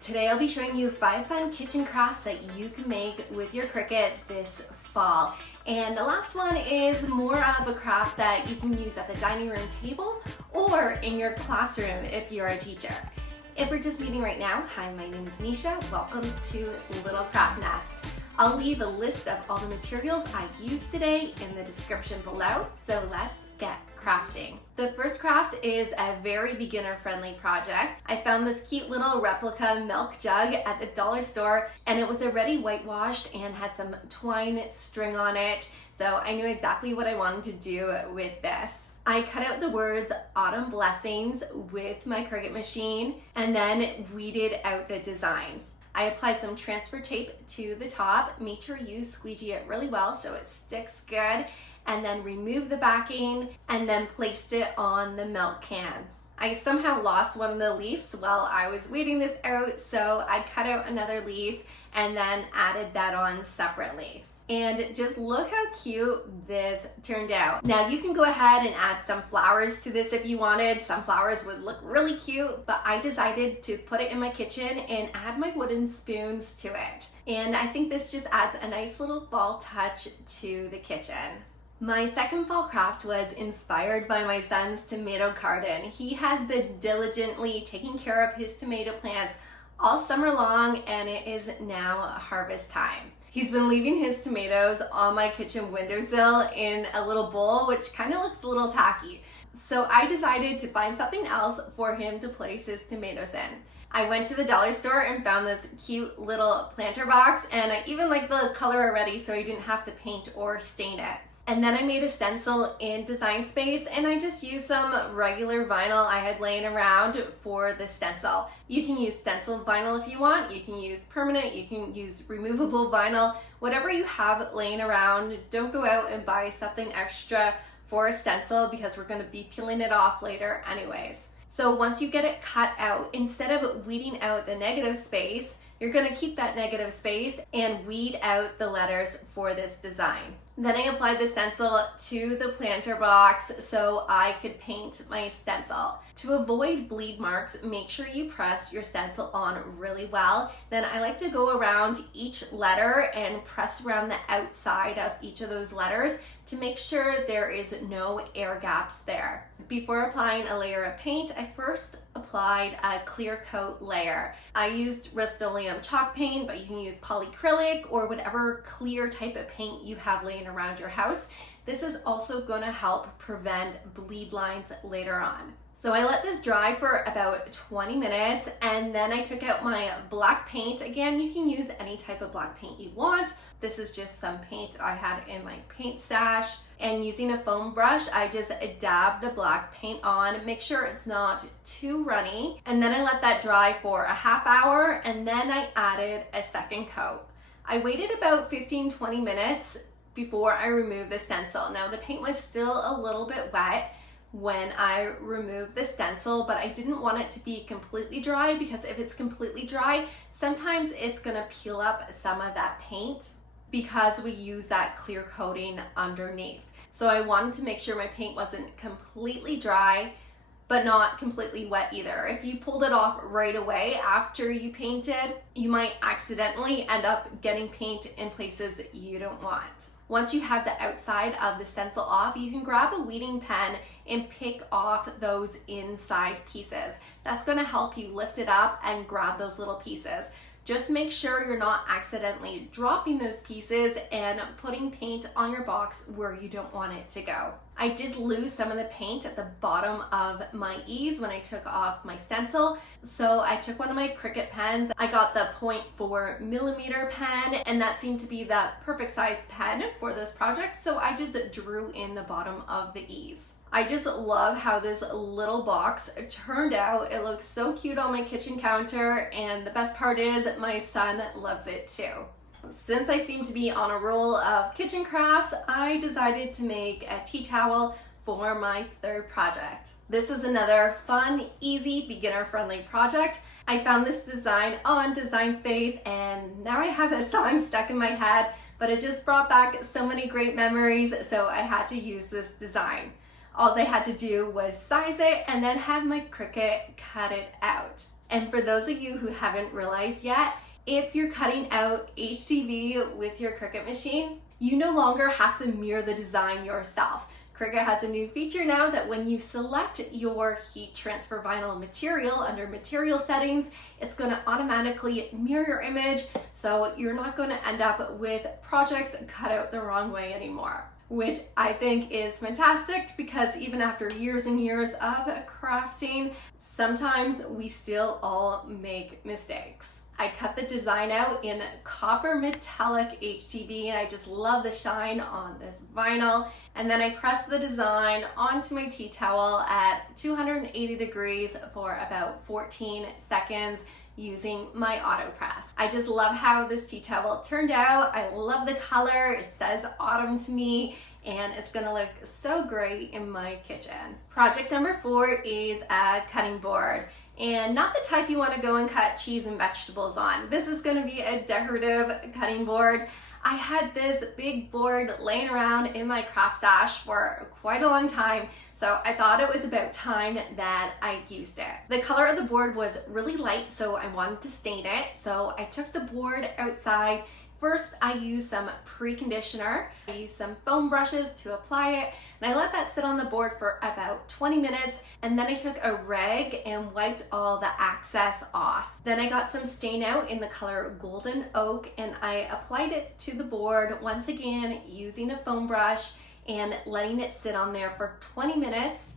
Today I'll be showing you 5 fun kitchen crafts that you can make with your Cricut this fall. And the last one is more of a craft that you can use at the dining room table or in your classroom if you're a teacher. If we're just meeting right now, hi, my name is Nisha. Welcome to Little Craft Nest. I'll leave a list of all the materials I used today in the description below, so let's get crafting. The first craft is a very beginner-friendly project. I found this cute little replica milk jug at the dollar store, and it was already whitewashed and had some twine string on it, so I knew exactly what I wanted to do with this. I cut out the words Autumn Blessings with my Cricut machine and then weeded out the design. I applied some transfer tape to the top. Make sure you squeegee it really well so it sticks good, and then remove the backing and then placed it on the milk can. I somehow lost one of the leaves while I was weeding this out, so I cut out another leaf and then added that on separately. And just look how cute this turned out. Now you can go ahead and add some flowers to this if you wanted. Some flowers would look really cute, but I decided to put it in my kitchen and add my wooden spoons to it. And I think this just adds a nice little fall touch to the kitchen. My second fall craft was inspired by my son's tomato garden. He has been diligently taking care of his tomato plants all summer long, and it is now harvest time. He's been leaving his tomatoes on my kitchen windowsill in a little bowl, which kind of looks a little tacky. So I decided to find something else for him to place his tomatoes in. I went to the dollar store and found this cute little planter box, and I even like the color already, so I didn't have to paint or stain it. And then I made a stencil in Design Space, and I just used some regular vinyl I had laying around for the stencil. You can use stencil vinyl if you want, you can use permanent, you can use removable vinyl, whatever you have laying around. Don't go out and buy something extra for a stencil because we're going to be peeling it off later anyways. So once you get it cut out, instead of weeding out the negative space, you're going to keep that negative space and weed out the letters for this design. Then I applied the stencil to the planter box so I could paint my stencil. To avoid bleed marks, make sure you press your stencil on really well. Then I like to go around each letter and press around the outside of each of those letters to make sure there is no air gaps there. Before applying a layer of paint, I first applied a clear coat layer. I used Rust-Oleum chalk paint, but you can use polyacrylic or whatever clear type of paint you have laying around your house. This is also going to help prevent bleed lines later on. So I let this dry for about 20 minutes, and then I took out my black paint. Again, you can use any type of black paint you want. This is just some paint I had in my paint stash. And using a foam brush, I just dab the black paint on. Make sure it's not too runny. And then I let that dry for a half hour, and then I added a second coat. I waited about 15-20 minutes before I removed the stencil. Now the paint was still a little bit wet when I removed the stencil, but I didn't want it to be completely dry because if it's completely dry, sometimes it's gonna peel up some of that paint because we use that clear coating underneath. So I wanted to make sure my paint wasn't completely dry, but not completely wet either. If you pulled it off right away after you painted, you might accidentally end up getting paint in places that you don't want. Once you have the outside of the stencil off, you can grab a weeding pen and pick off those inside pieces. That's going to help you lift it up and grab those little pieces. Just make sure you're not accidentally dropping those pieces and putting paint on your box where you don't want it to go. I did lose some of the paint at the bottom of my ease when I took off my stencil, so I took one of my Cricut pens. I got the 0.4 millimeter pen, and that seemed to be the perfect size pen for this project, so I just drew in the bottom of the ease. I just love how this little box turned out. It looks so cute on my kitchen counter, and the best part is my son loves it too. Since I seem to be on a roll of kitchen crafts, I decided to make a tea towel for my third project. This is another fun, easy, beginner-friendly project. I found this design on Design Space, and now I have that song stuck in my head, but it just brought back so many great memories, so I had to use this design. All I had to do was size it and then have my Cricut cut it out. And for those of you who haven't realized yet, if you're cutting out HTV with your Cricut machine, you no longer have to mirror the design yourself. Cricut has a new feature now that when you select your heat transfer vinyl material under material settings, it's going to automatically mirror your image, so you're not going to end up with projects cut out the wrong way anymore, which I think is fantastic because even after years and years of crafting, sometimes we still all make mistakes. I cut the design out in copper metallic HTV and I just love the shine on this vinyl. And then I pressed the design onto my tea towel at 280 degrees for about 14 seconds using my auto press. I just love how this tea towel turned out. I love the color. It says autumn to me, and it's gonna look so great in my kitchen. Project number 4 is a cutting board. And not the type you want to go and cut cheese and vegetables on. This is going to be a decorative cutting board. I had this big board laying around in my craft stash for quite a long time, so I thought it was about time that I used it. The color of the board was really light, so I wanted to stain it. So I took the board outside. First, I used some pre-conditioner. I used some foam brushes to apply it, and I let that sit on the board for about 20 minutes, and then I took a rag and wiped all the excess off. Then I got some stain out in the color Golden Oak, and I applied it to the board once again using a foam brush and letting it sit on there for 20 minutes,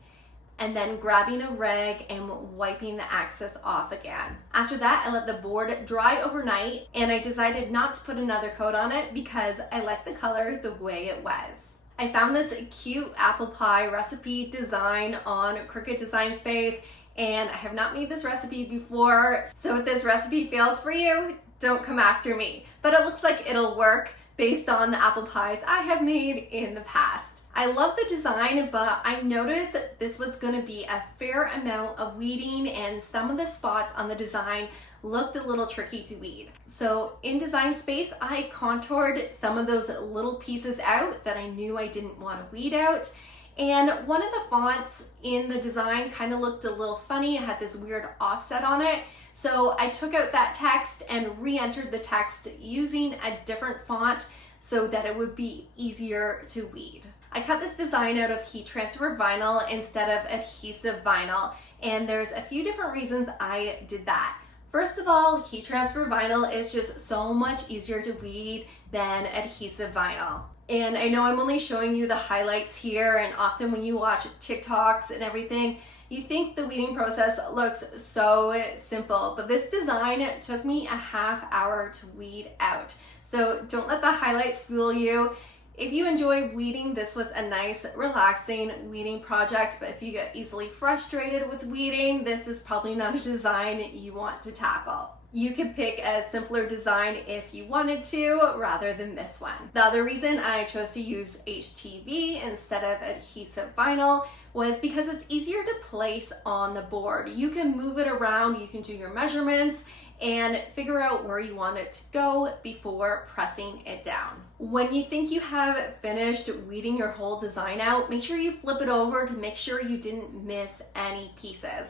and then grabbing a rag and wiping the excess off again. After that, I let the board dry overnight, and I decided not to put another coat on it because I liked the color the way it was. I found this cute apple pie recipe design on Cricut Design Space, and I have not made this recipe before, so if this recipe fails for you, don't come after me. But it looks like it'll work based on the apple pies I have made in the past. I love the design, but I noticed that this was going to be a fair amount of weeding, and some of the spots on the design looked a little tricky to weed. So in Design Space, I contoured some of those little pieces out that I knew I didn't want to weed out. And one of the fonts in the design kind of looked a little funny. It had this weird offset on it. So I took out that text and re-entered the text using a different font so that it would be easier to weed. I cut this design out of heat transfer vinyl instead of adhesive vinyl, and there's a few different reasons I did that. First of all, heat transfer vinyl is just so much easier to weed than adhesive vinyl. And I know I'm only showing you the highlights here, and often when you watch TikToks and everything, you think the weeding process looks so simple, but this design took me a half hour to weed out. So don't let the highlights fool you. If you enjoy weeding, this was a nice, relaxing weeding project, but if you get easily frustrated with weeding, this is probably not a design you want to tackle. You could pick a simpler design if you wanted to, rather than this one. The other reason I chose to use HTV instead of adhesive vinyl was because it's easier to place on the board. You can move it around, you can do your measurements, and figure out where you want it to go before pressing it down. When you think you have finished weeding your whole design out, make sure you flip it over to make sure you didn't miss any pieces.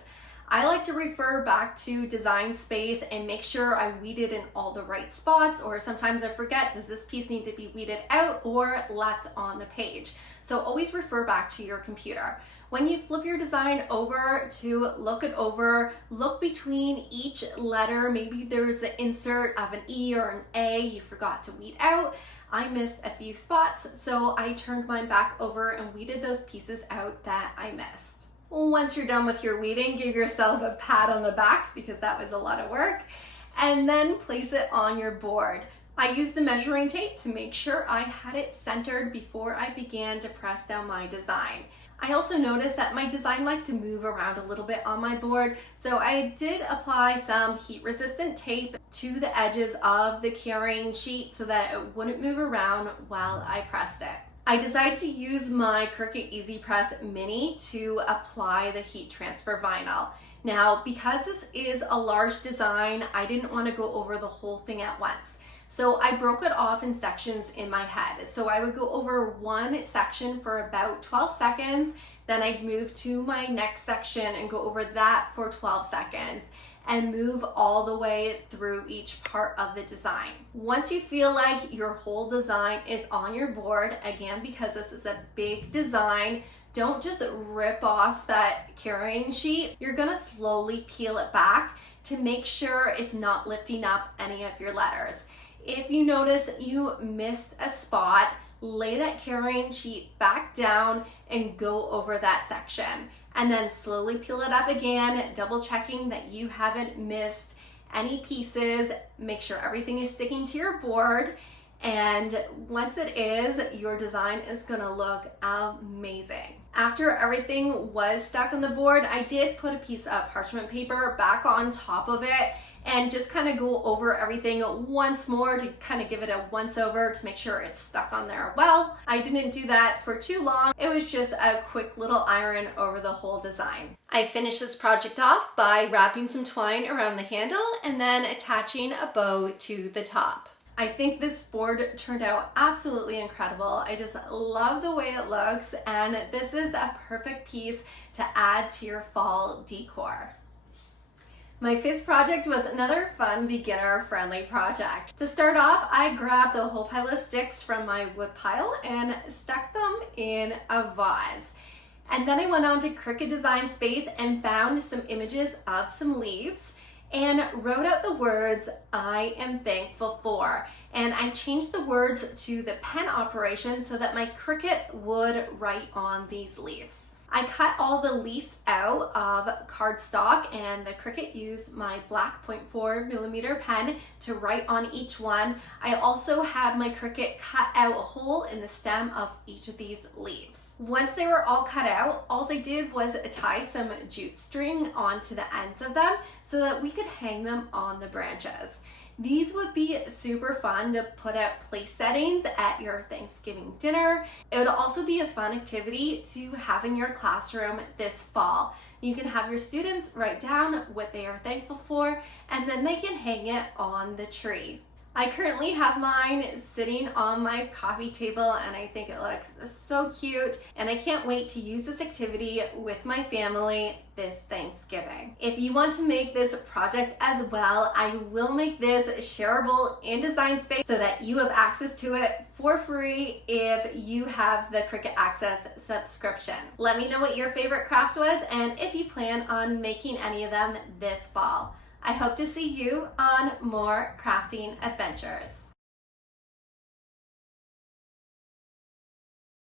I like to refer back to Design Space and make sure I weeded in all the right spots, or sometimes I forget, does this piece need to be weeded out or left on the page? So always refer back to your computer. When you flip your design over to look it over, look between each letter. Maybe there's the insert of an E or an A you forgot to weed out. I missed a few spots, so I turned mine back over and weeded those pieces out that I missed. Once you're done with your weeding, give yourself a pat on the back because that was a lot of work, and then place it on your board. I used the measuring tape to make sure I had it centered before I began to press down my design. I also noticed that my design liked to move around a little bit on my board, so I did apply some heat resistant tape to the edges of the carrying sheet so that it wouldn't move around while I pressed it. I decided to use my Cricut Easy Press Mini to apply the heat transfer vinyl. Now, because this is a large design, I didn't want to go over the whole thing at once. So I broke it off in sections in my head. So I would go over one section for about 12 seconds, then I'd move to my next section and go over that for 12 seconds. and move all the way through each part of the design. Once you feel like your whole design is on your board, again, because this is a big design, don't just rip off that carrying sheet. You're gonna slowly peel it back to make sure it's not lifting up any of your letters. If you notice you missed a spot, lay that carrying sheet back down and go over that section. And then slowly peel it up again, double checking that you haven't missed any pieces. Make sure everything is sticking to your board. And once it is, your design is gonna look amazing. After everything was stuck on the board, I did put a piece of parchment paper back on top of it and just kind of go over everything once more to kind of give it a once over to make sure it's stuck on there well. I didn't do that for too long. It was just a quick little iron over the whole design. I finished this project off by wrapping some twine around the handle and then attaching a bow to the top. I think this board turned out absolutely incredible. I just love the way it looks, and this is a perfect piece to add to your fall decor. My fifth project was another fun beginner-friendly project. To start off, I grabbed a whole pile of sticks from my wood pile and stuck them in a vase. And then I went on to Cricut Design Space and found some images of some leaves and wrote out the words I am thankful for. And I changed the words to the pen operation so that my Cricut would write on these leaves. I cut all the leaves out of cardstock, and the Cricut used my black 0.4mm pen to write on each one. I also had my Cricut cut out a hole in the stem of each of these leaves. Once they were all cut out, all I did was tie some jute string onto the ends of them so that we could hang them on the branches. These would be super fun to put at place settings at your Thanksgiving dinner. It would also be a fun activity to have in your classroom this fall. You can have your students write down what they are thankful for, and then they can hang it on the tree. I currently have mine sitting on my coffee table, and I think it looks so cute, and I can't wait to use this activity with my family this Thanksgiving. If you want to make this project as well, I will make this shareable in Design Space so that you have access to it for free if you have the Cricut Access subscription. Let me know what your favorite craft was and if you plan on making any of them this fall. I hope to see you on more crafting adventures.